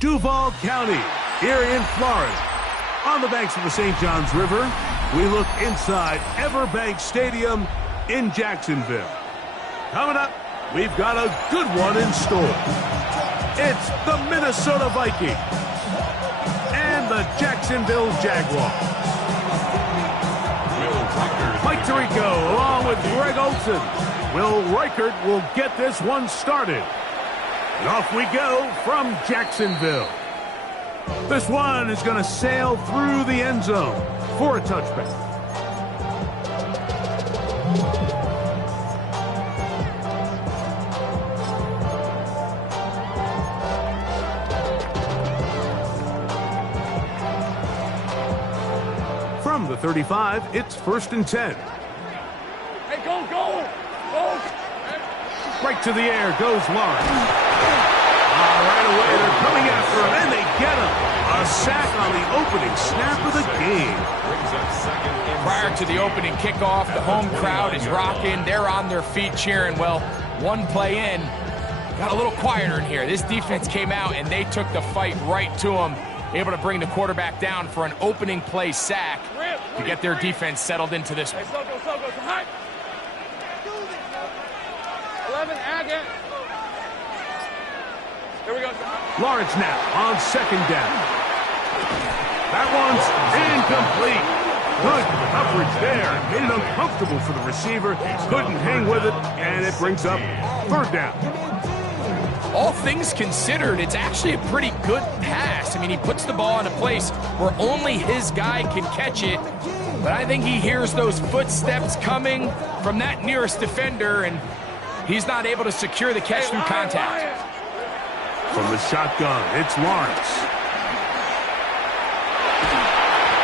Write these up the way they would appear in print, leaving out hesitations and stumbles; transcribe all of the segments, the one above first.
Duval County, here in Florida. On the banks of the St. Johns River, we look inside Everbank Stadium in Jacksonville. Coming up, we've got a good one in store. It's the Minnesota Vikings and the Jacksonville Jaguars. Mike Tirico along with Greg Olson. Will Reichert will get this one started. And off we go from Jacksonville. This one is going to sail through the end zone for a touchback. From the 35, it's 1st and 10. Hey, go! Right to the air goes Lawrence. Right away, they're coming after him, and they get him. A sack on the opening snap of the game. Prior to the opening kickoff, the home crowd is rocking. They're on their feet cheering. Well, one play in, got a little quieter in here. This defense came out, and they took the fight right to them, able to bring the quarterback down for an opening play sack to get their defense settled into this one. 11, Agate. Here we go. Lawrence now on 2nd down. That one's incomplete. Good coverage there. Made it uncomfortable for the receiver. Couldn't hang with it, and it brings up 3rd down. All things considered, it's actually a pretty good pass. I mean, he puts the ball in a place where only his guy can catch it. But I think he hears those footsteps coming from that nearest defender, and he's not able to secure the catch through contact. From the shotgun, it's Lawrence.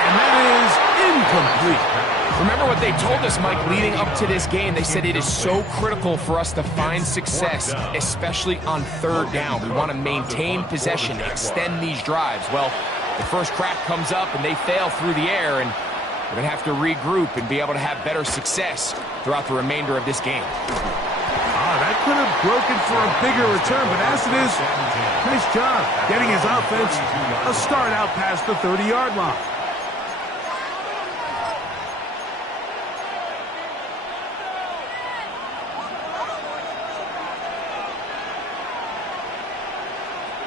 And that is incomplete. Remember what they told us, Mike, leading up to this game. They said it is so critical for us to find success, especially on 3rd down. We want to maintain possession, extend these drives. Well, the first crack comes up, and they fail through the air, and we're going to have to regroup and be able to have better success throughout the remainder of this game. That could have broken for a bigger return, but as it is, nice job getting his offense a start out past the 30-yard line.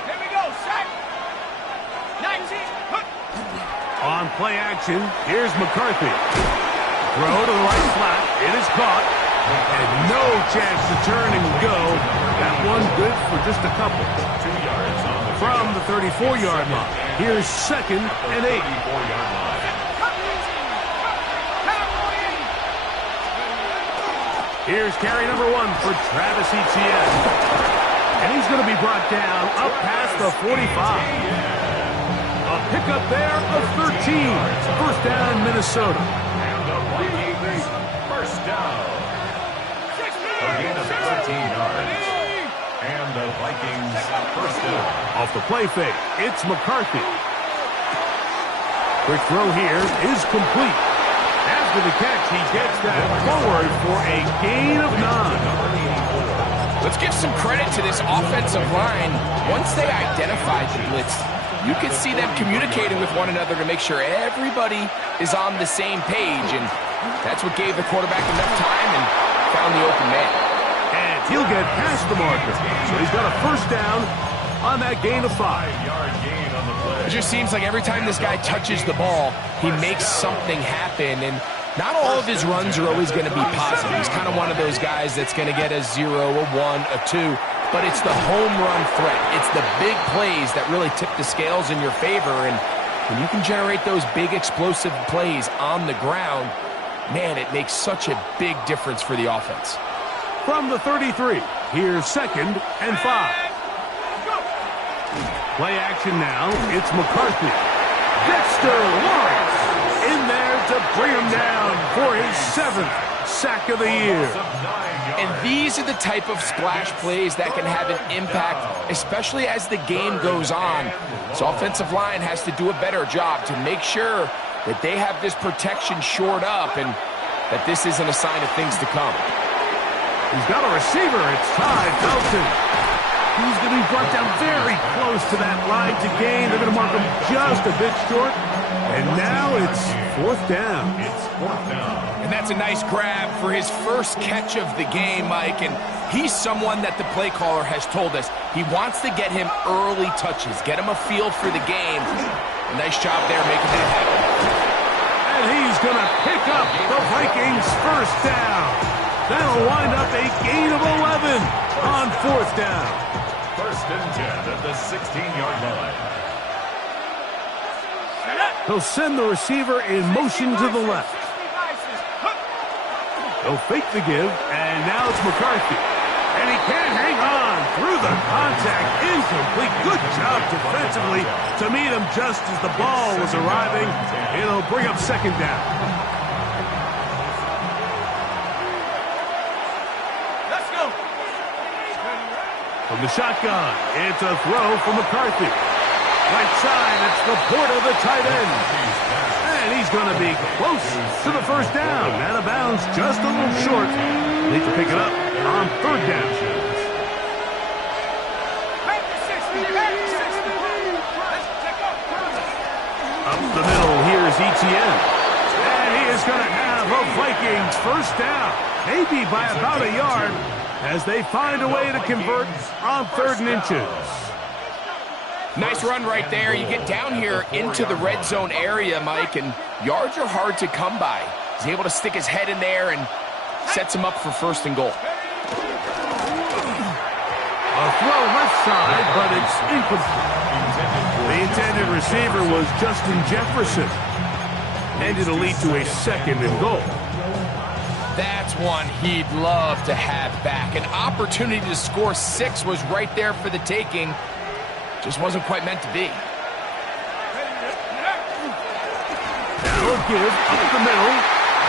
Here we go, sack. 19. On play action, here's McCarthy. Throw to the right flat. It is caught. And no chance to turn and go. That one good for just a couple. 2 yards on the from the 34-yard line. Here's 2nd and 8. Here's carry number 1 for Travis Etienne. And he's going to be brought down up past the 45. A pickup there of 13. 1st down, Minnesota. And the Vikings, 1st down. A gain of 13 yards. And the Vikings, 1st down. Off the play fake, it's McCarthy. Quick throw here is complete. After the catch, he gets that forward for a gain of 9. Let's give some credit to this offensive line. Once they identified the blitz, you could see them communicating with one another to make sure everybody is on the same page, and that's what gave the quarterback enough time and found the open man. And he'll get past the marker. So he's got a 1st down on that gain of 5. 5-yard gain on the play. It just seems like every time this guy touches the ball, he makes something happen, and not all of his runs are always going to be positive. He's kind of one of those guys that's going to get a 0, a 1, a 2, but it's the home run threat. It's the big plays that really tip the scales in your favor, and when you can generate those big explosive plays on the ground, man, it makes such a big difference for the offense. From the 33, here's 2nd and 5. Play action now, it's McCarthy. Dexter Lawrence in there to bring him down for his 7th sack of the year. And these are the type of splash plays that can have an impact, especially as the game goes on. So offensive line has to do a better job to make sure that they have this protection shored up and that this isn't a sign of things to come. He's got a receiver. It's Ty Felton. He's going to be brought down very close to that line to gain. They're going to mark him just a bit short. And now it's 4th down. It's 4th down. And that's a nice grab for his first catch of the game, Mike. And he's someone that the play caller has told us he wants to get him early touches, get him a feel for the game. A nice job there making that happen. And he's going to pick up the Vikings' first down. That'll wind up a gain of 11 on 4th down. 1st and 10 at the 16-yard line. He'll send the receiver in motion to the left. He'll fake the give, and now it's McCarthy. And he can't hang on through the contact. Incomplete. Good job defensively to meet him just as the ball was arriving. It'll bring up 2nd down. Let's go. From the shotgun, it's a throw for McCarthy. Right side, it's Laporta, the tight end. And he's going to be close to the first down. Out of bounds, just a little short. Need to pick it up on 3rd down. Up the middle, here's Etienne. And he is going to have a Vikings first down. Maybe by about a yard as they find a way to convert on 3rd and inches. Nice run right there. You get down here into the red zone area, Mike, and yards are hard to come by. He's able to stick his head in there and sets him up for 1st and goal. A throw left side, but it's incomplete. The intended receiver was Justin Jefferson. And it'll lead to a 2nd and goal. That's one he'd love to have back. An opportunity to score 6 was right there for the taking. Just wasn't quite meant to be. That'll give up the middle.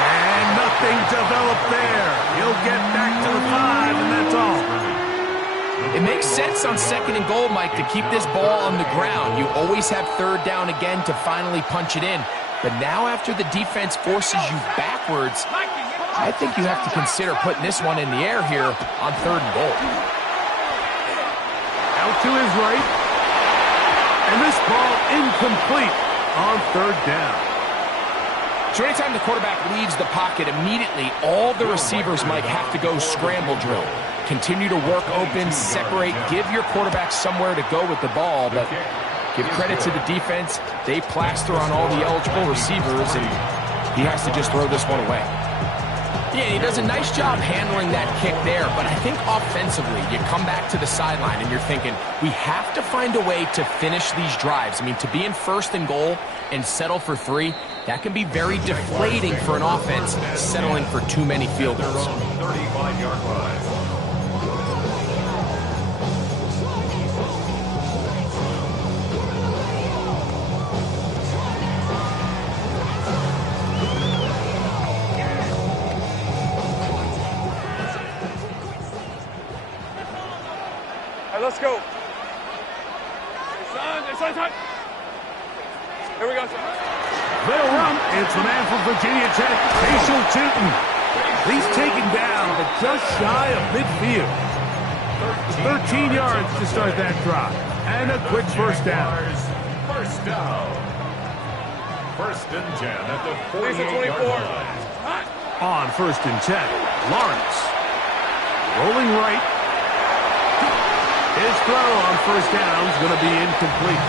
And nothing developed there. He'll get back to the 5, and that's all. It makes sense on 2nd and goal, Mike, to keep this ball on the ground. You always have 3rd down again to finally punch it in. But now after the defense forces you backwards, I think you have to consider putting this one in the air here on 3rd and goal. Out to his right. And this ball incomplete on 3rd down. So anytime the quarterback leaves the pocket, immediately all the receivers might have to go scramble drill. Continue to work open, separate, give your quarterback somewhere to go with the ball. But give credit to the defense. They plaster on all the eligible receivers, and he has to just throw this one away. Yeah, he does a nice job handling that kick there, but I think offensively, you come back to the sideline and you're thinking, we have to find a way to finish these drives. I mean, to be in 1st and goal and settle for 3, that can be very deflating for an offense settling for too many field goals. 35-yard line. Let's go. Son. Here we go, son. They'll run. It's the man from Virginia Tech, Facial Tootin. He's taken down, but just shy of midfield. 13 yards to start that drive. And a quick first down. First down. 1st and 10 at the 48-yard line. On 1st and 10, Lawrence. Rolling right. His throw on 1st down is going to be incomplete.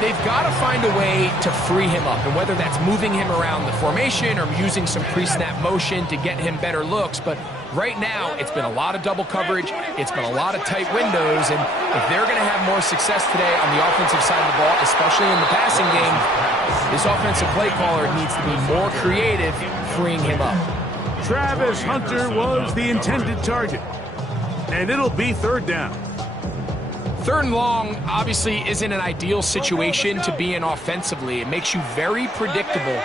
They've got to find a way to free him up, and whether that's moving him around the formation or using some pre-snap motion to get him better looks, but right now it's been a lot of double coverage, it's been a lot of tight windows, and if they're going to have more success today on the offensive side of the ball, especially in the passing game, this offensive play caller needs to be more creative freeing him up. Travis Hunter was the intended target, and it'll be 3rd down. 3rd and long obviously isn't an ideal situation to be in offensively. It makes you very predictable,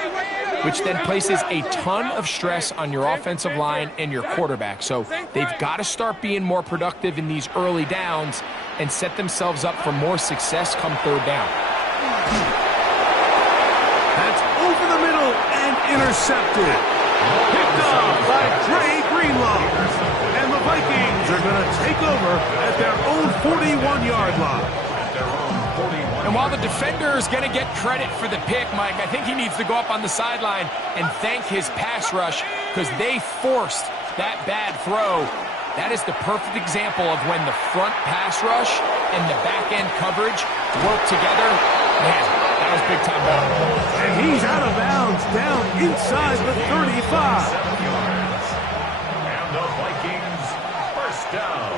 which then places a ton of stress on your offensive line and your quarterback. So they've got to start being more productive in these early downs and set themselves up for more success come 3rd down. That's over the middle and intercepted. Picked off by Dre Greenlaw. And the Vikings are going to take over at their own 41-yard line. And while the defender is going to get credit for the pick, Mike, I think he needs to go up on the sideline and thank his pass rush because they forced that bad throw. That is the perfect example of when the front pass rush and the back-end coverage work together. Man, that was big-time ball. And he's out of bounds down inside the 35. And the Vikings first down.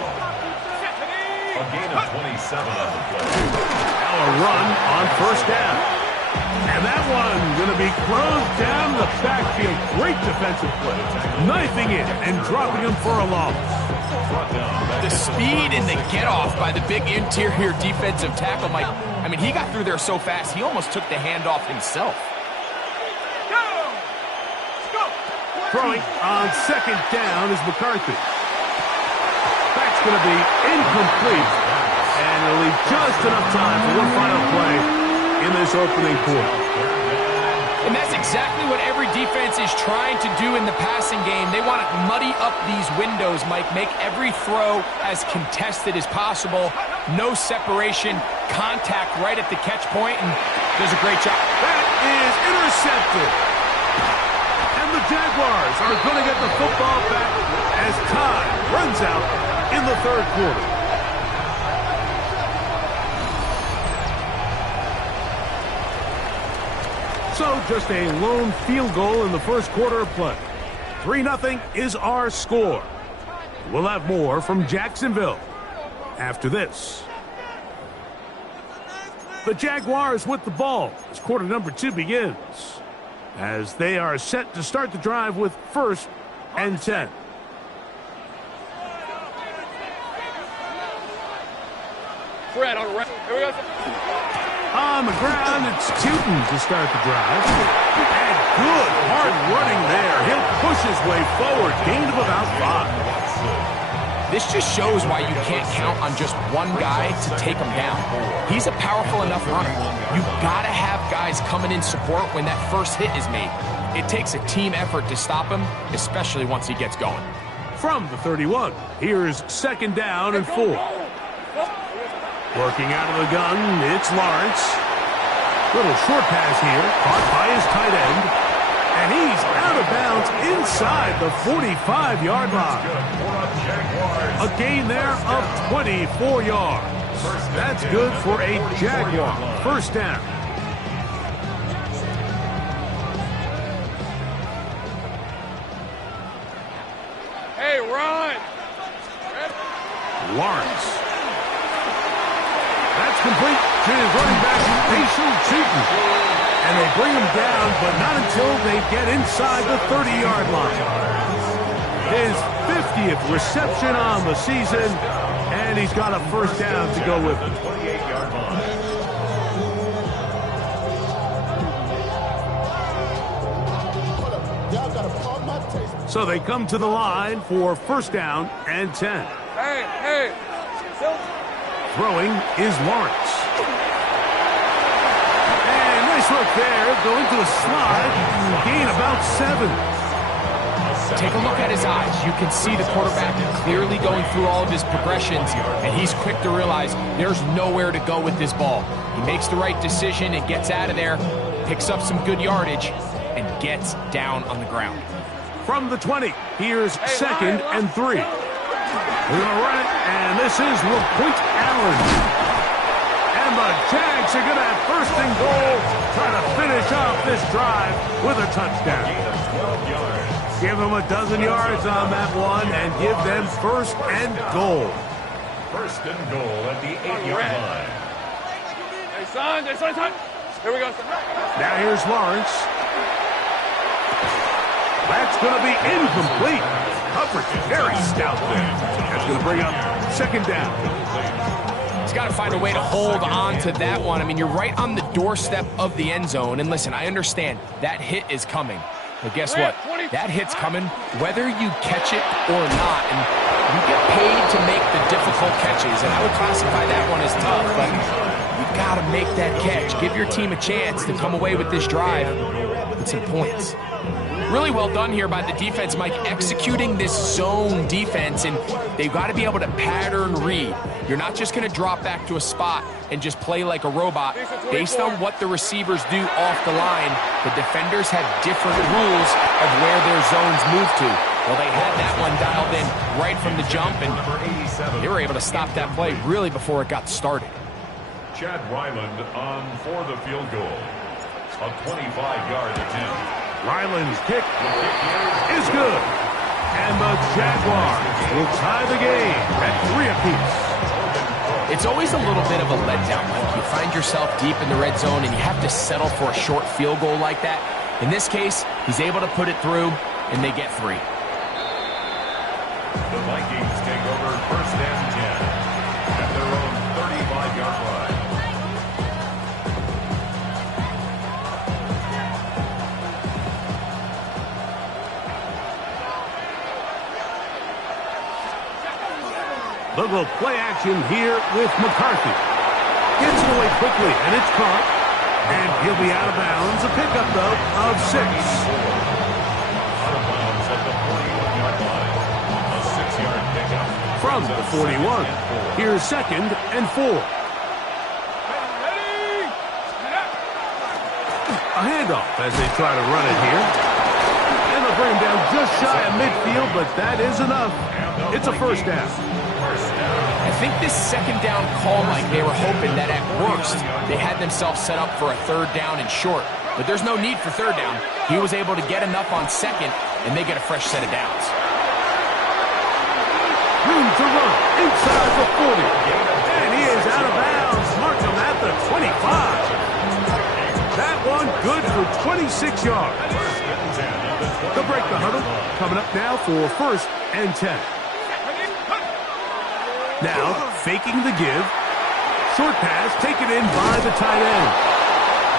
A gain of 27 on the play. Now a run on first down. And that one going to be closed down the backfield. Great defensive play. Knifing it and dropping him for a loss. The speed and the get-off by the big interior defensive tackle, Mike. I mean, he got through there so fast, he almost took the handoff himself. Throwing on second down is McCarthy. That's going to be incomplete. And it'll leave just enough time for one final play in this opening quarter. And that's exactly what every defense is trying to do in the passing game. They want to muddy up these windows, Mike, make every throw as contested as possible. No separation, contact right at the catch point, and does a great job. That is intercepted. And the Jaguars are going to get the football back as time runs out in the third quarter. So just a lone field goal in the first quarter of play. 3-0 is our score. We'll have more from Jacksonville after this. The Jaguars with the ball as quarter number 2 begins, as they are set to start the drive with 1st and 10. Fred on the right. Here we go. On the ground, it's Tootin to start the drive. And good hard running there. He'll push his way forward. Gain of about 5. This just shows why you can't count on just one guy to take him down. He's a powerful enough runner. You've got to have guys coming in support when that first hit is made. It takes a team effort to stop him, especially once he gets going. From the 31, here's 2nd down and 4. Working out of the gun, it's Lawrence. Little short pass here, caught by his tight end. And he's out of bounds inside the 45-yard line. A gain there of 24 yards. That's good for a Jaguar. First down. Hey, run! Lawrence. That's complete to his running back, Patient Tootin. And they bring him down, but not until they get inside the 30-yard line. His 50th reception on the season, and he's got a first down to go with it. So they come to the line for 1st down and 10. Hey! Throwing is Lawrence. And nice look there. Going to a slide. Gain about 7. Take a look at his eyes. You can see the quarterback clearly going through all of his progressions, and he's quick to realize there's nowhere to go with this ball. He makes the right decision and gets out of there, picks up some good yardage, and gets down on the ground. From the 20, here's 2nd and 3. We're going to run it, and this is LaPointe Allen. And the Jags are going to have 1st and goal, trying to finish off this drive with a touchdown. Give them a dozen yards on that one and give them 1st and goal. 1st and goal at the 8-yard line. Hey, son! Here we go, son. Now here's Lawrence. That's going to be incomplete. Coverage very stout there. That's going to bring up 2nd down. He's got to find a way to hold on to that one. I mean, you're right on the doorstep of the end zone. And listen, I understand that hit is coming. But guess what? That hit's coming whether you catch it or not. And you get paid to make the difficult catches. And I would classify that one as tough. But you've got to make that catch. Give your team a chance to come away with this drive with some points. Really well done here by the defense, Mike, executing this zone defense, and they've got to be able to pattern read. You're not just going to drop back to a spot and just play like a robot. Based on what the receivers do off the line, the defenders have different rules of where their zones move to. Well, they had that one dialed in right from the jump, and they were able to stop that play really before it got started. Chad Ryland on for the field goal. A 25-yard attempt. Ryland's kick is good. And the Jaguars will tie the game at 3 apiece. It's always a little bit of a letdown, Mike. You find yourself deep in the red zone and you have to settle for a short field goal like that. In this case, he's able to put it through, and they get 3. The Vikings take over 1st and 10 at their own 35-yard line. They'll go play action here with McCarthy. Gets it away quickly, and it's caught. And he'll be out of bounds. A pickup, though, of 6. Out of bounds at the 41-yard line. A 6-yard pickup. From the 41. Here's 2nd and 4. A handoff as they try to run it here. And they'll bring him down just shy of midfield, but that is enough. It's a 1st down. I think this 2nd down call, Mike, they were hoping that at worst they had themselves set up for a 3rd down and short. But there's no need for 3rd down. He was able to get enough on 2nd, and they get a fresh set of downs. Room to run inside the 40. And he is out of bounds. Mark him at the 25. That one good for 26 yards. They'll break the huddle. Coming up now for 1st and 10. Now, faking the give. Short pass taken in by the tight end.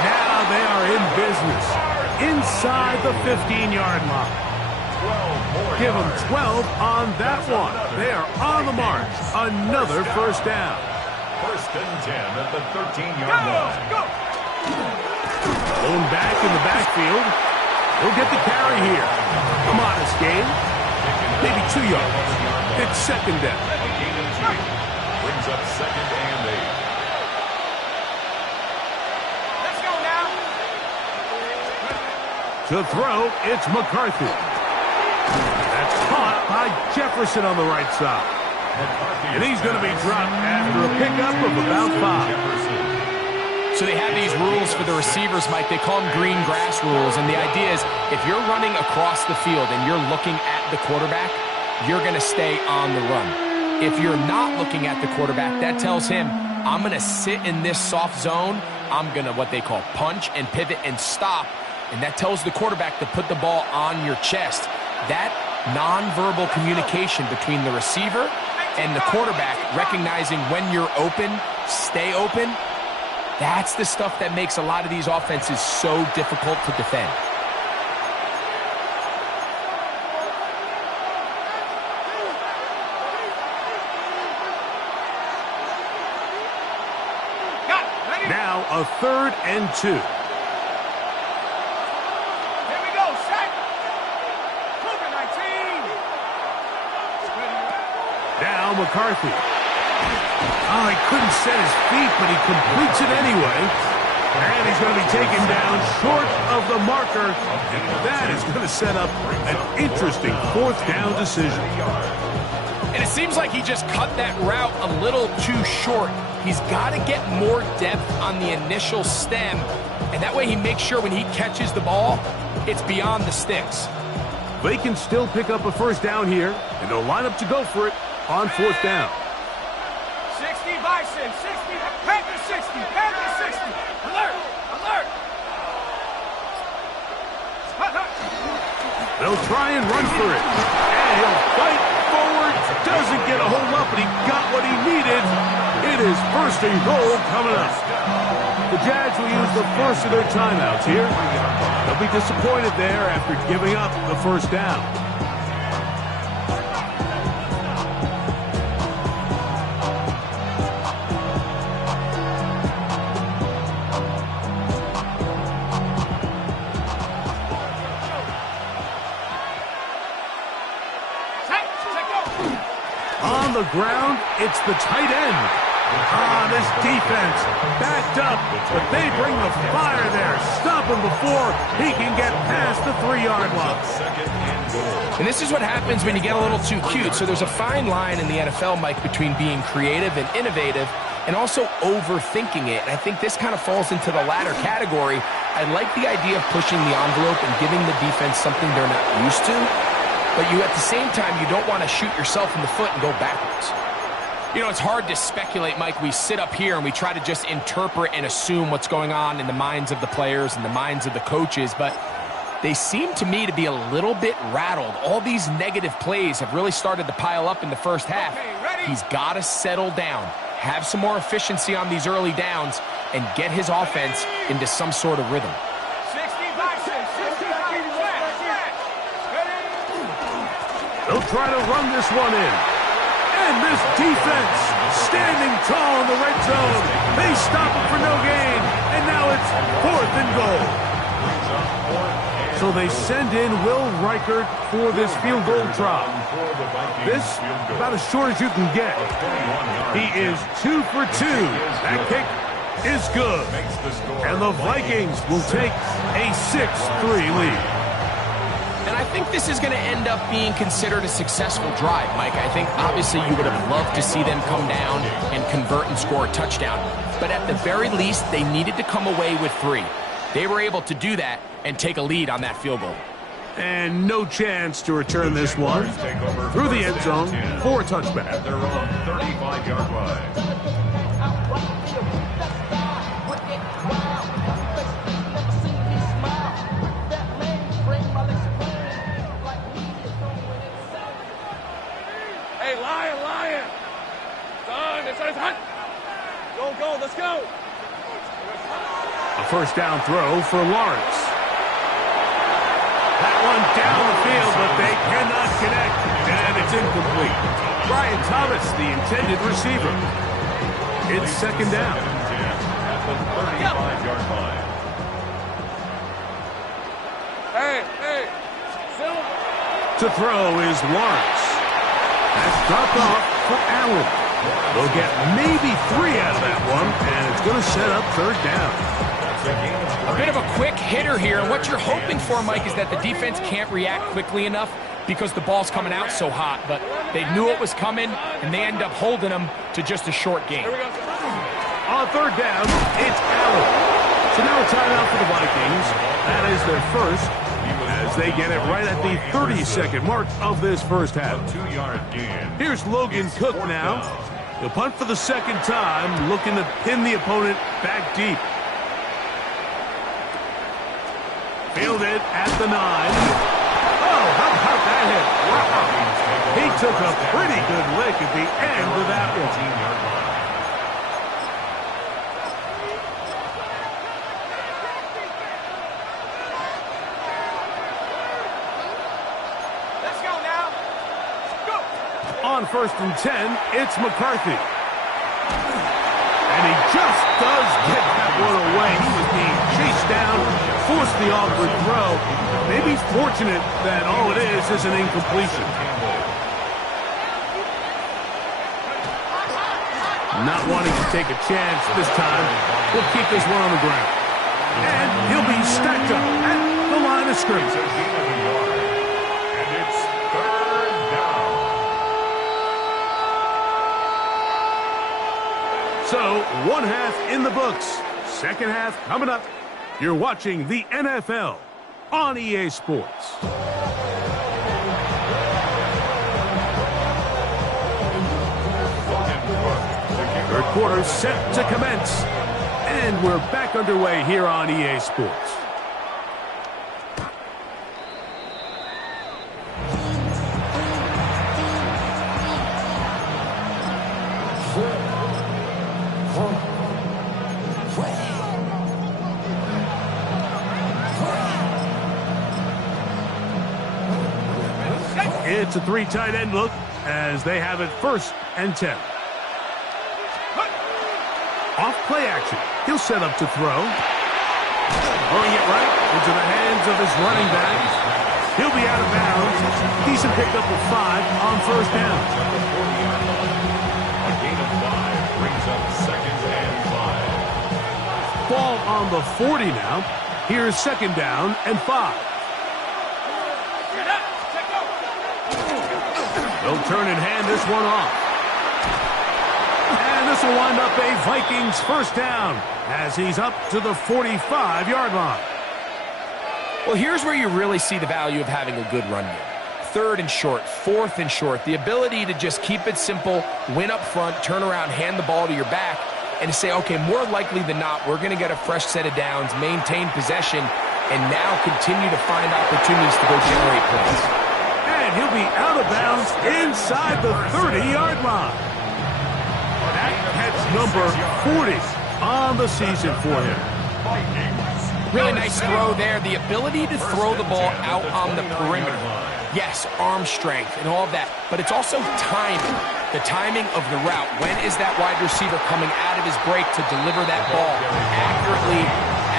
Now they are in business. Inside the 15-yard line. Give them 12 on that one. They are on the march. Another 1st down. 1st and 10 at the 13-yard line. Going back in the backfield. He'll get the carry here. A modest gain. Maybe 2 yards. It's 2nd down. Brings up 2nd and 8. Let's go now. To throw, it's McCarthy. That's caught by Jefferson on the right side. And he's going to be dropped after a pickup of about 5. So they have these rules for the receivers, Mike. They call them green grass rules. And the idea is if you're running across the field and you're looking at the quarterback, you're going to stay on the run. If you're not looking at the quarterback, that tells him, I'm going to sit in this soft zone. I'm going to what they call punch and pivot and stop. And that tells the quarterback to put the ball on your chest. That nonverbal communication between the receiver and the quarterback, recognizing when you're open, stay open, that's the stuff that makes a lot of these offenses so difficult to defend. Now a 3rd and 2. Here we go, set. Cougar 19. Now McCarthy. Oh, he couldn't set his feet, but he completes it anyway. And he's going to be taken down short of the marker. And that is going to set up an interesting 4th down decision. And it seems like he just cut that route a little too short. He's got to get more depth on the initial stem, and that way he makes sure when he catches the ball, it's beyond the sticks. They can still pick up a 1st down here, and they'll line up to go for it on 4th down. 60 Bison, 60, Panther 60, Panther 60. Alert, alert. They'll try and run for it. And he'll fight forward. Doesn't get a hold up, but he got what he needed. It is 1st and goal coming up. The Jags will use the first of their timeouts here. They'll be disappointed there after giving up the 1st down. the ground, it's the tight end. This defense backed up, but they bring the fire there. Stop him before he can get past the 3-yard line. And this is what happens when you get a little too cute. So there's a fine line in the NFL, Mike, between being creative and innovative and also overthinking it. And I think this kind of falls into the latter category. I like the idea of pushing the envelope and giving the defense something they're not used to. But you, at the same time, you don't want to shoot yourself in the foot and go backwards. You know, it's hard to speculate, Mike. We sit up here and we try to just interpret and assume what's going on in the minds of the players and the minds of the coaches, but they seem to me to be a little bit rattled. All these negative plays have really started to pile up in the first half. He's got to settle down, have some more efficiency on these early downs, and get his offense into some sort of rhythm. 60 Bison, 60 They'll try to run this one in. And this defense standing tall in the red zone. They stop it for no gain. And now it's 4th and goal. So they send in Will Reichert for this field goal try. This about as short as you can get. He is 2 for 2. That kick is good. And the Vikings will take a 6-3 lead. And I think this is going to end up being considered a successful drive, Mike. I think obviously you would have loved to see them come down and convert and score a touchdown. But at the very least, they needed to come away with 3. They were able to do that and take a lead on that field goal. And no chance to return this one through the end zone for a touchback. At their own 35-yard line. Go, let's go. A first down throw for Lawrence. That one down the field, but they cannot connect, and it's incomplete. Brian Thomas, the intended receiver. It's 2nd down. At the 35-yard line. Hey, Silver. To throw is Lawrence. That's dropped off for Allen. They'll get maybe 3 out of that one, and it's going to set up 3rd down. A bit of a quick hitter here. What you're hoping for, Mike, is that the defense can't react quickly enough because the ball's coming out so hot. But they knew it was coming, and they end up holding them to just a short game. On 3rd down, it's Allen. So now a timeout for the Vikings. That is their first, as they get it right at the 30-second mark of this first half. 2-yard gain. Here's Logan Cook now. He'll punt for the 2nd time, looking to pin the opponent back deep. Fielded at the 9. Oh, how about that hit? Wow. He took a pretty good lick at the end of that one. On 1st and 10, it's McCarthy. And he just does get that one away. He was being chased down, forced the awkward throw. Maybe he's fortunate that all it is an incompletion. Not wanting to take a chance this time, we'll keep this one on the ground. And he'll be stacked up at the line of scrimmage. And it's 3rd down. So, 1 half in the books. 2nd half coming up. You're watching the NFL on EA Sports. 3rd quarter set to commence. And we're back underway here on EA Sports. It's a 3 tight end look as they have it 1st and 10. Off play action. He'll set up to throw. Throwing it right into the hands of his running back. He'll be out of bounds. Decent pickup of 5 on 1st down. up 2nd and 5. Ball on the 40 now. Here's 2nd down and 5. They'll turn and hand this one off. And this will wind up a Vikings 1st down as he's up to the 45-yard line. Well, here's where you really see the value of having a good run game. 3rd and short, 4th and short. The ability to just keep it simple, win up front, turn around, hand the ball to your back, and to say, okay, more likely than not, we're going to get a fresh set of downs, maintain possession, and now continue to find opportunities to go generate points. And he'll be out of bounds inside the 30-yard line. That's number 40 on the season for him. Really nice throw there. The ability to throw the ball out on the perimeter. Yes, arm strength and all of that, but it's also timing. The timing of the route. When is that wide receiver coming out of his break to deliver that ball accurately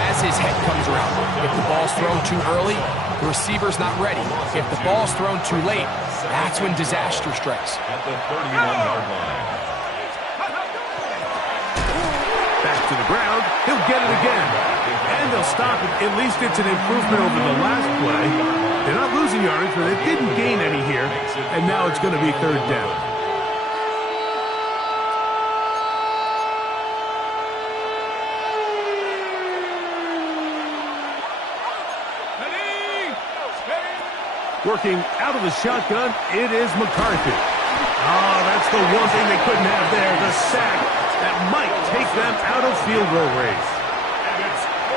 as his head comes around? If the ball's thrown too early, the receiver's not ready. If the ball's thrown too late, that's when disaster strikes. At the 31-yard line. Back to the ground. He'll get it again. And they'll stop it. At least it's an improvement over the last play. They're not losing yards, but they didn't gain any here. And now it's going to be 3rd down. Working out of the shotgun, it is McCarthy. Oh, that's the one thing they couldn't have there, the sack that might take them out of field goal range.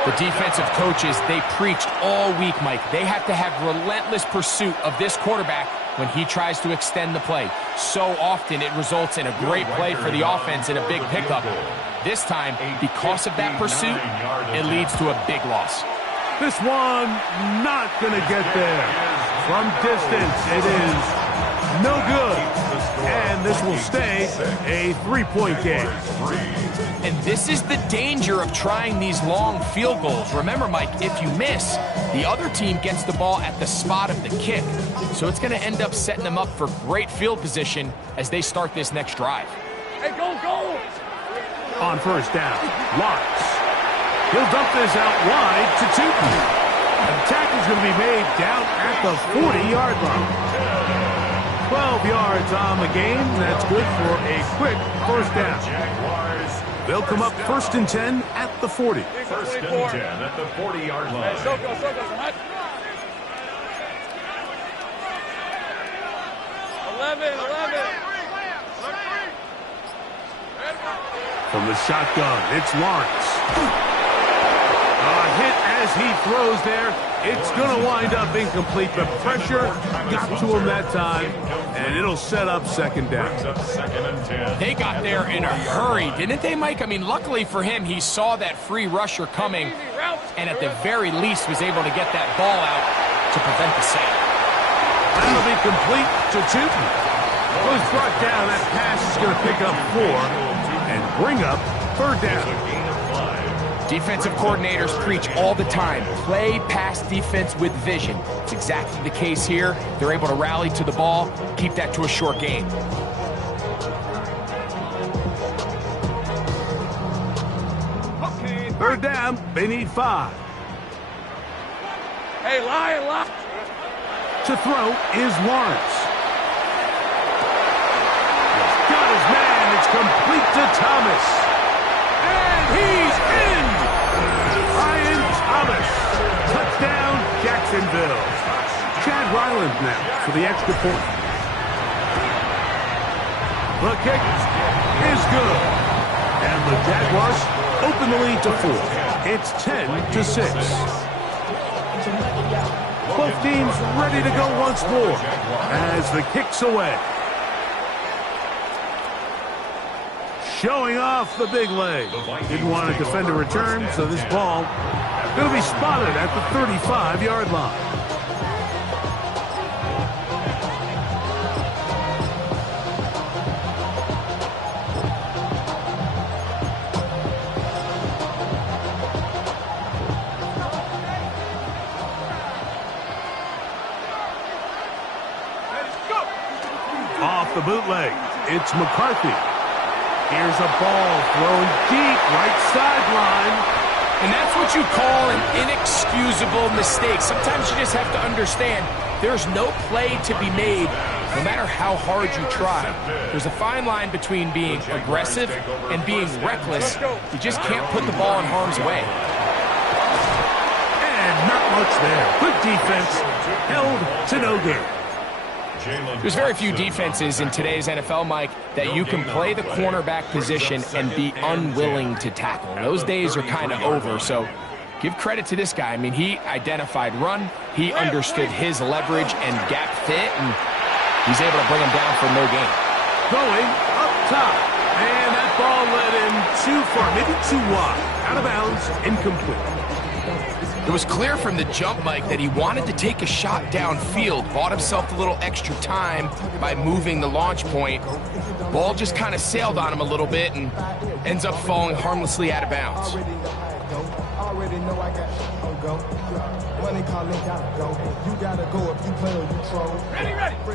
The defensive coaches, they preached all week, Mike. They have to have relentless pursuit of this quarterback when he tries to extend the play. So often it results in a great play for the offense and a big pickup. This time, because of that pursuit, it leads to a big loss. This one not going to get there. From distance, it is no good. And this will stay a 3-point game. And this is the danger of trying these long field goals. Remember, Mike, if you miss, the other team gets the ball at the spot of the kick. So it's going to end up setting them up for great field position as they start this next drive. Hey, go, go! On 1st down, Lawrence. He'll dump this out wide to Tootin. The tackle's going to be made down at the 40-yard line. 12 yards on the game. That's good for a quick 1st down. They'll come up 1st and 10 at the 40. 1st and 10 at the 40-yard line. From the shotgun, it's Lawrence. A hit as he throws there. It's going to wind up incomplete, but pressure got to him that time, and it'll set up 2nd down. They got there in a hurry, didn't they, Mike? I mean, luckily for him, he saw that free rusher coming, and at the very least was able to get that ball out to prevent the sack. That'll be complete to Tootin. Was brought down. That pass is going to pick up 4 and bring up 3rd down. Defensive coordinators preach all the time, play pass defense with vision. It's exactly the case here. They're able to rally to the ball, keep that to a short game. Okay, 3rd down, they need 5. Hey, lie. To throw is Lawrence. He's got his man. It's complete to Thomas. And he's in! Ryan Thomas. Touchdown, Jacksonville. Chad Ryland now for the extra point. The kick is good. And the Jaguars open the lead to 4. It's 10-6. Both teams ready to go once more as the kick's away. Showing off the big leg. Didn't want to defend a return, so this ball going to be spotted at the 35-yard line. Off the bootleg, it's McCarthy. Here's a ball thrown deep, right sideline. And that's what you call an inexcusable mistake. Sometimes you just have to understand there's no play to be made, no matter how hard you try. There's a fine line between being aggressive and being reckless. You just can't put the ball in harm's way. And not much there. Good defense, held to no gain. There's very few defenses in today's NFL, Mike, that you can play the cornerback position and be unwilling to tackle. Those days are kind of over, so give credit to this guy. I mean, he identified run, he understood his leverage and gap fit, and he's able to bring him down for no gain. Going up top, and that ball led him too far, maybe too wide. Out of bounds, incomplete. It was clear from the jump, Mike, that he wanted to take a shot downfield, bought himself a little extra time by moving the launch point. Ball just kind of sailed on him a little bit and ends up falling harmlessly out of bounds.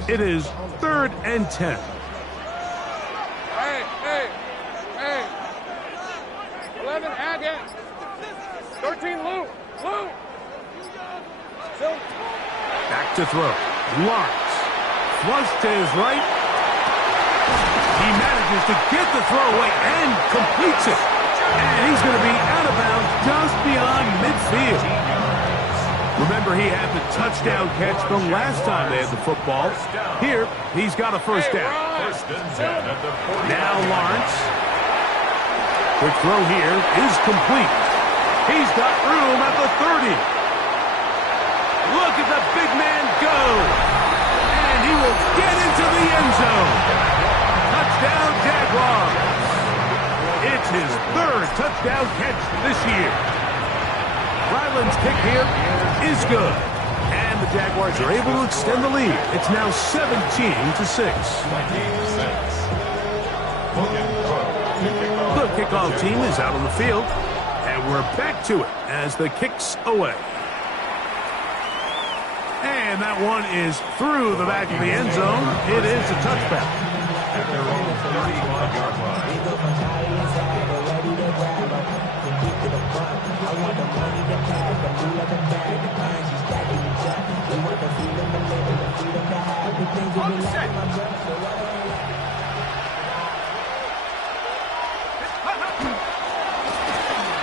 It is 3rd and 10. Hey. 11, Agate. 13, Lou. Back to throw. Lawrence. Flush to his right. He manages to get the throw away and completes it. And he's going to be out of bounds just beyond midfield. Remember, he had the touchdown catch the last time they had the football. Here, he's got a first down. Now Lawrence. Quick throw here is complete. He's got room at the 30. Look at the big man go. And he will get into the end zone. Touchdown, Jaguars. It's his 3rd touchdown catch this year. Ryland's kick here is good. And the Jaguars are able to extend the lead. It's now 17-6. The kickoff team is out on the field. And we're back to it as the kick's away. And that one is through the back of the end zone. It is a touchback. At their own 35-yard line.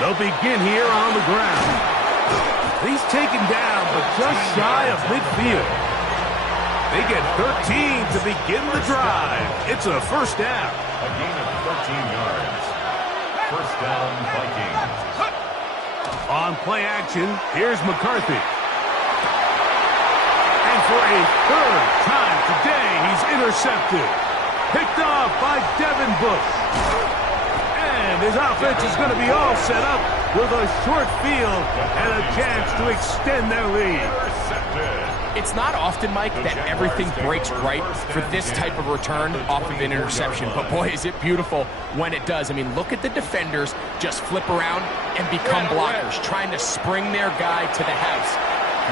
They'll begin here on the ground. He's taken down, but just shy of midfield. They get 13 to begin the drive. It's a first down. A gain of 13 yards. First down, Vikings. On play action, here's McCarthy. And for a 3rd time today, he's intercepted. Picked off by Devin Bush. And his offense is going to be all set up with a short field and a chance to extend their lead. It's not often, Mike, that everything breaks right for this type of return off of an interception. But boy, is it beautiful when it does. I mean, look at the defenders just flip around and become blockers, trying to spring their guy to the house.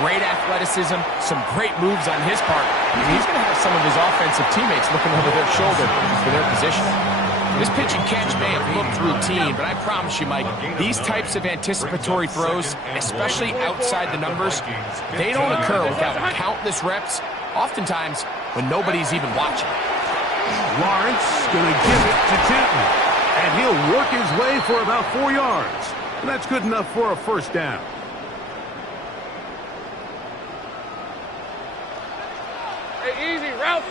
Great athleticism, some great moves on his part. He's going to have some of his offensive teammates looking over their shoulder for their position. This pitch and catch may have looked routine, but I promise you, Mike, these types of anticipatory throws, especially outside the numbers, they don't occur without countless reps, oftentimes when nobody's even watching. Lawrence going to give it to Tinton, and he'll work his way for about 4 yards. And that's good enough for a first down. Hey, easy, route.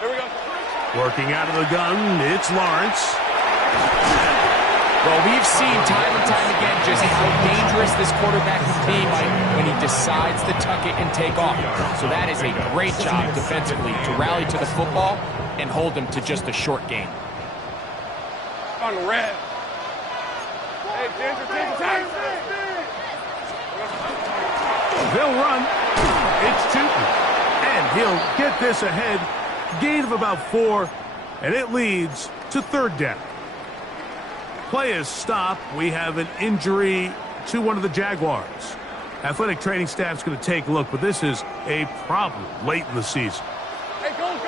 There we go. Working out of the gun, it's Lawrence. Well, we've seen time and time again just how dangerous this quarterback can be, Mike, when he decides to tuck it and take off. So that is a great job defensively to rally to the football and hold him to just a short gain. On the red. Hey, Ginger. They'll run. It's Tootin. And he'll get this ahead. Gain of about 4, and it leads to 3rd down. Play is stopped. We have an injury to one of the Jaguars. Athletic training staff's going to take a look, but this is a problem late in the season. Hey, go.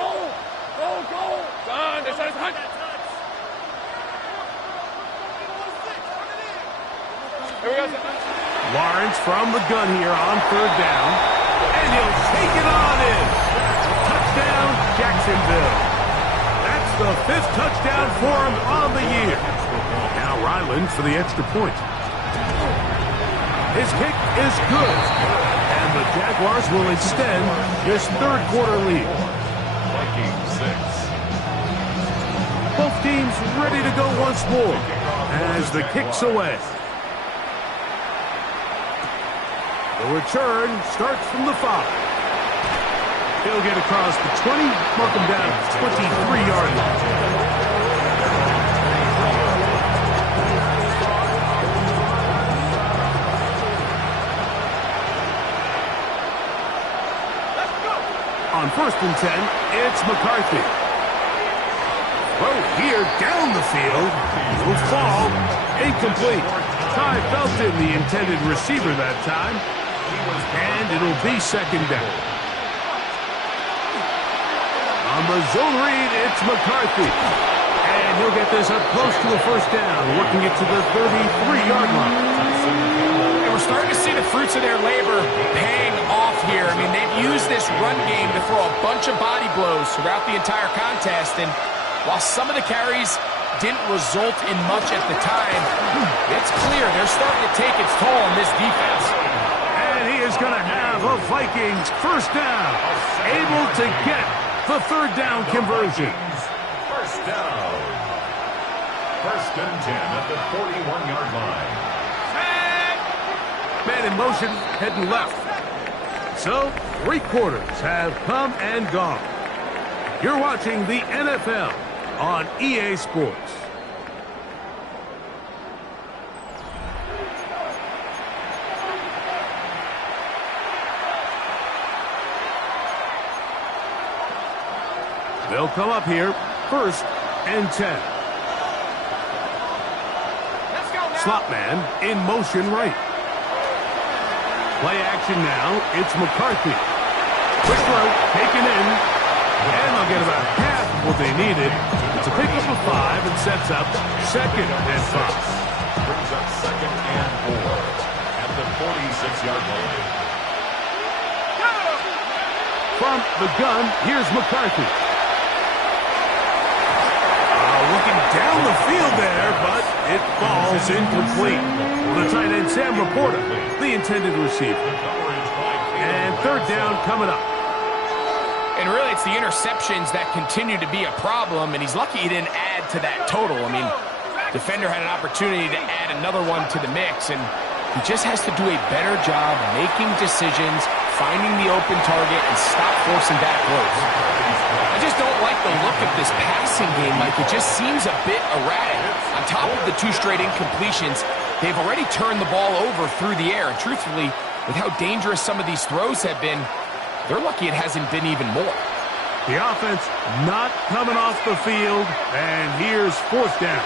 Son, they said it's hot. Lawrence from the gun here on third down. And he'll take it on in. Touchdown, Jacksonville. That's the 5th touchdown for him on the year. Now Ryland for the extra point. His kick is good. And the Jaguars will extend this third quarter lead. Vikings 6. Both teams ready to go once more as the kick's away. The return starts from the 5. He'll get across the 20, mark him down 23-yard line. On 1st and 10, it's McCarthy. Throw here down the field. Will fall. Incomplete. Ty Felton, the intended receiver that time. And it'll be 2nd down. On the zone read, it's McCarthy. And he'll get this up close to a 1st down, working it to the 33-yard line. And we're starting to see the fruits of their labor paying off here. I mean, they've used this run game to throw a bunch of body blows throughout the entire contest. And while some of the carries didn't result in much at the time, it's clear they're starting to take its toll on this defense. And he is going to have a Vikings 1st down, able to get the 3rd down conversion. 1st down. 1st and 10 at the 41-yard line. Man in motion, heading left. So, 3 quarters have come and gone. You're watching the NFL on EA Sports. They'll come up here, 1st and 10. Slot man in motion right. Play action now, it's McCarthy. Quick throw, taken in, and they'll get about half what they needed. It's a pickup of 5 and sets up 2nd and 5. Brings up 2nd and 4 at the 46-yard line. From the gun, here's McCarthy. Looking down the field there, but it falls incomplete. The tight end, Sam Laporta, the intended receiver. And 3rd down coming up. And really, it's the interceptions that continue to be a problem, and he's lucky he didn't add to that total. I mean, defender had an opportunity to add another one to the mix, and he just has to do a better job making decisions, finding the open target, and stop forcing back throws. I just don't like the look of this passing game, Mike. It just seems a bit erratic. On top of the 2 straight incompletions, they've already turned the ball over through the air. And truthfully, with how dangerous some of these throws have been, they're lucky it hasn't been even more. The offense not coming off the field, and here's 4th down.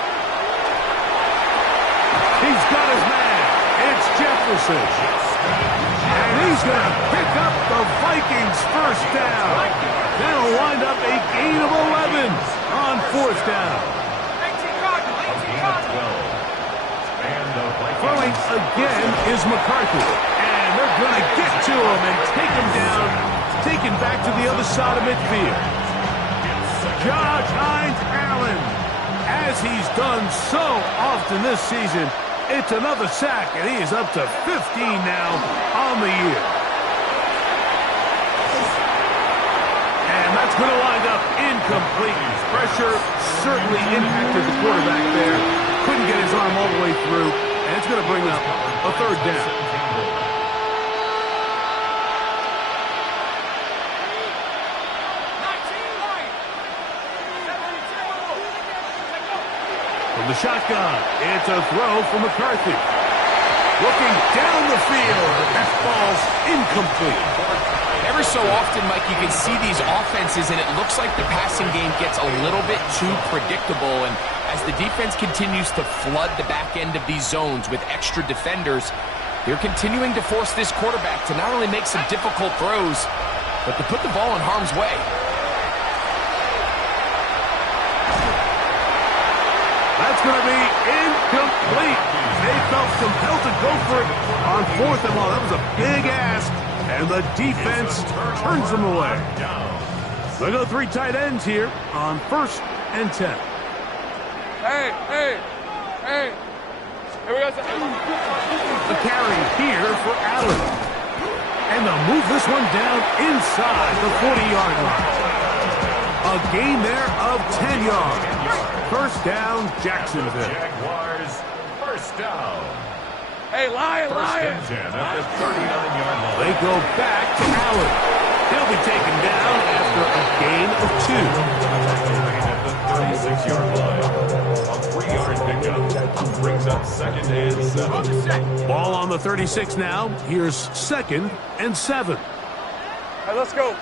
He's got his man. It's Jefferson. And he's going to pick up the Vikings' 1st down. That'll wind up a gain of 11 on 4th down. Throwing again is McCarthy. And they're going to get to him and take him down, take him back to the other side of midfield. Josh Hines Allen, as he's done so often this season, it's another sack, and he is up to 15 now on the year. And that's going to wind up incomplete. Pressure certainly impacted the quarterback there. Couldn't get his arm all the way through, and it's going to bring up a 3rd down. From the shotgun, it's a throw for McCarthy. Looking down the field, that ball's incomplete. Every so often, Mike, you can see these offenses, and it looks like the passing game gets a little bit too predictable. And as the defense continues to flood the back end of these zones with extra defenders, they're continuing to force this quarterback to not only make some difficult throws, but to put the ball in harm's way. That's going to be Incomplete. They felt compelled to go for it on 4th and long. That was a big ask, and the defense turns them away. They go 3 tight ends here on 1st and 10. Hey. Here we go. The carry here for Allen. And they'll move this one down inside the 40-yard line. A gain there of 10 yards. First down, Jacksonville. Jaguars, first down. Hey, Lion. First and 10 at the 39-yard line. They go back to Allen. He'll be taken down after a gain of 2. At the 36-yard line. A 3-yard pickup brings up 2nd and 7. Ball on the 36 now. Here's 2nd and 7. Hey, let's go.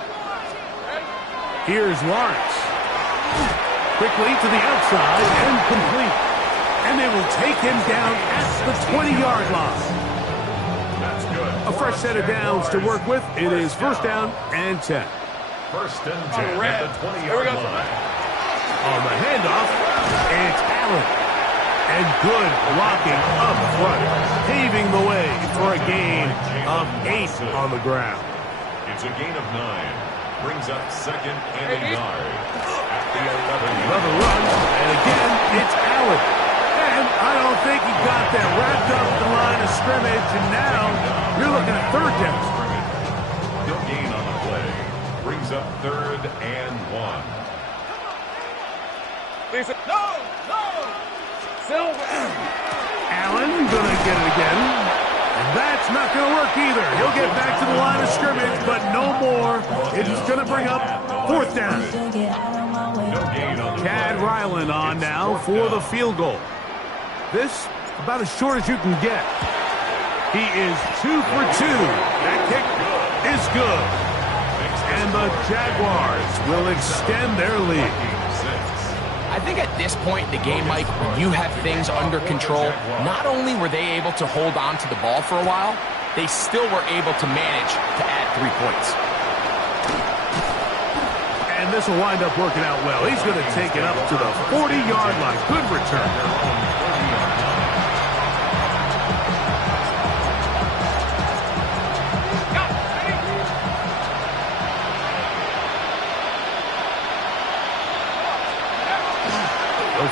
Here's Lawrence. Quickly to the outside and complete. And they will take him down at the 20-yard line. That's good. A fresh set of downs to work with. It is first down and 10. First and 10 at the 20-yard line. On the handoff, it's Allen. And good blocking up front, paving the way for a gain of 8 on the ground. It's a gain of 9. Brings up 2nd and a yard. At the 11-yard Another run, and again, it's Allen. And I don't think he got that wrapped up the line of scrimmage, and now you're looking at 3rd down. No gain on the play. Brings up 3rd and 1. Lisa. No. Silver. Allen gonna get it again. And that's not going to work either. He'll get back to the line of scrimmage, but no more. It's going to bring up 4th down. No gain on the Chad play. Ryland on now for the field goal. This about as short as you can get. He is 2 for 2. That kick is good. And the Jaguars will extend their lead. I think at this point in the game, Mike, when you have things under control, not only were they able to hold on to the ball for a while, they still were able to manage to add 3 points. And this will wind up working out well. He's going to take it up to the 40-yard line. Good return.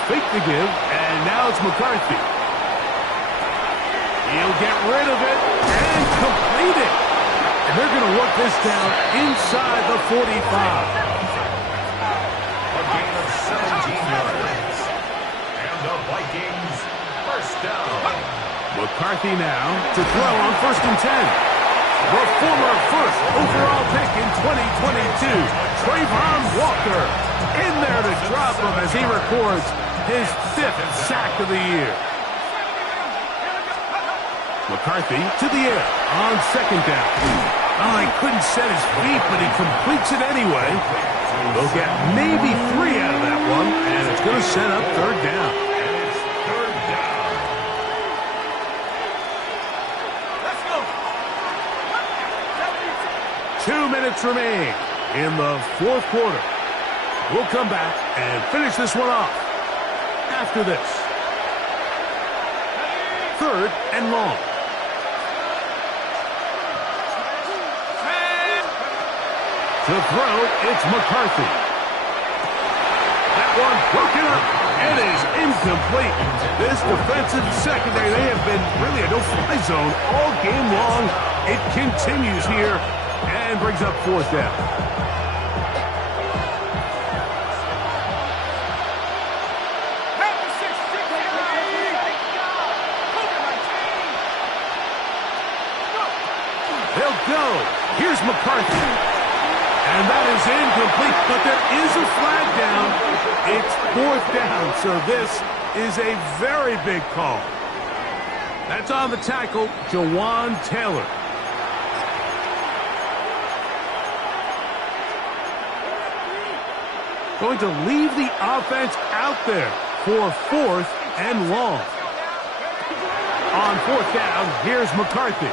Fake the give, and now it's McCarthy. He'll get rid of it and complete it. And they're going to work this down inside the 45. A gain of 17 yards. And the Vikings first down. McCarthy now to throw on 1st and 10. The former first overall pick in 2022, Trayvon Walker, in there to drop him as he records his 5th sack of the year. McCarthy to the air on 2nd down. Oh, he couldn't set his feet, but he completes it anyway. They'll get maybe 3 out of that one, and it's going to set up 3rd down. And it's 3rd down. Let's go. 2 minutes remain in the 4th quarter. We'll come back and finish this one off after this. 3rd and long. To throw, it's McCarthy. That one broken up. It is incomplete. This defensive secondary, they have been really a no-fly zone all game long. It continues here and brings up 4th down. They'll go. Here's McCarthy. And that is incomplete, but there is a flag down. It's 4th down, so this is a very big call. That's on the tackle, Jawan Taylor. Going to leave the offense out there for 4th and long. On 4th down, here's McCarthy.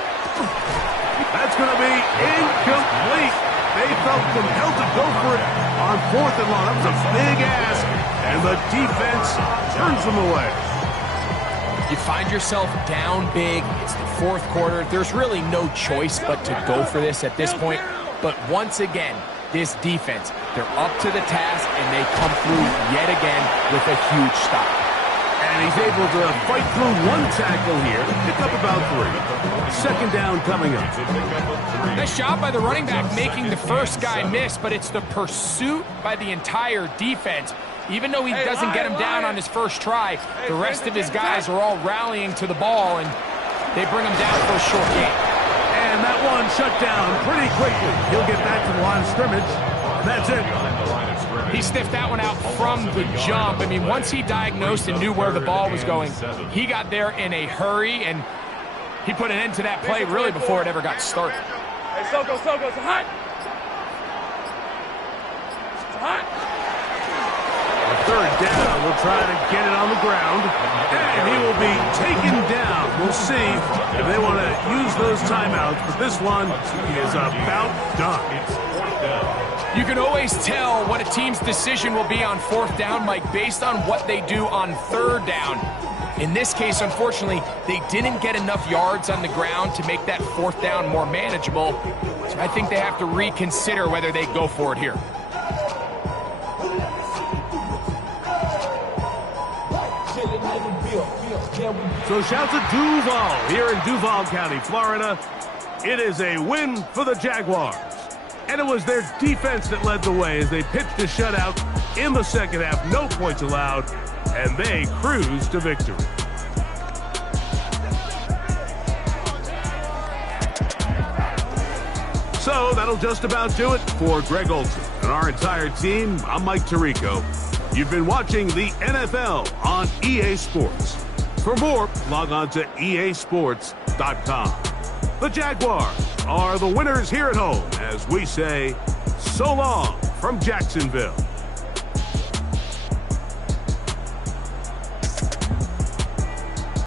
That's going to be incomplete. They felt compelled to go for it on 4th and long. That was a big ask, and the defense turns them away. You find yourself down big. It's the fourth quarter. There's really no choice but to go for this at this point. But once again, this defense, they're up to the task, and they come through yet again with a huge stop. And he's able to fight through one tackle here, pick up about 3. Second down coming up. Nice job by the running back making the first guy miss, but it's the pursuit by the entire defense. Even though he doesn't get him down on his first try, the rest of his guys are all rallying to the ball, and they bring him down for a short gain. And that one shut down pretty quickly. He'll get back to the line of scrimmage. That's it. He sniffed that one out from the jump. I mean, once he diagnosed and knew where the ball was going, he got there in a hurry, and he put an end to that play really before it ever got started. Hey, Soko, it's hot. It's hot. Third down, we'll try to get it on the ground, and he will be taken down. We'll see if they want to use those timeouts, but this one is about done. You can always tell what a team's decision will be on fourth down, Mike, based on what they do on third down. In this case, unfortunately, they didn't get enough yards on the ground to make that fourth down more manageable, so I think they have to reconsider whether they go for it here. So shouts at Duval here in Duval County, Florida. It is a win for the Jaguars. And it was their defense that led the way as they pitched a shutout in the second half. No points allowed, and they cruised to victory. So that'll just about do it for Greg Olson and our entire team. I'm Mike Tirico. You've been watching the NFL on EA Sports. For more, log on to easports.com. The Jaguars are the winners here at home as we say so long from Jacksonville.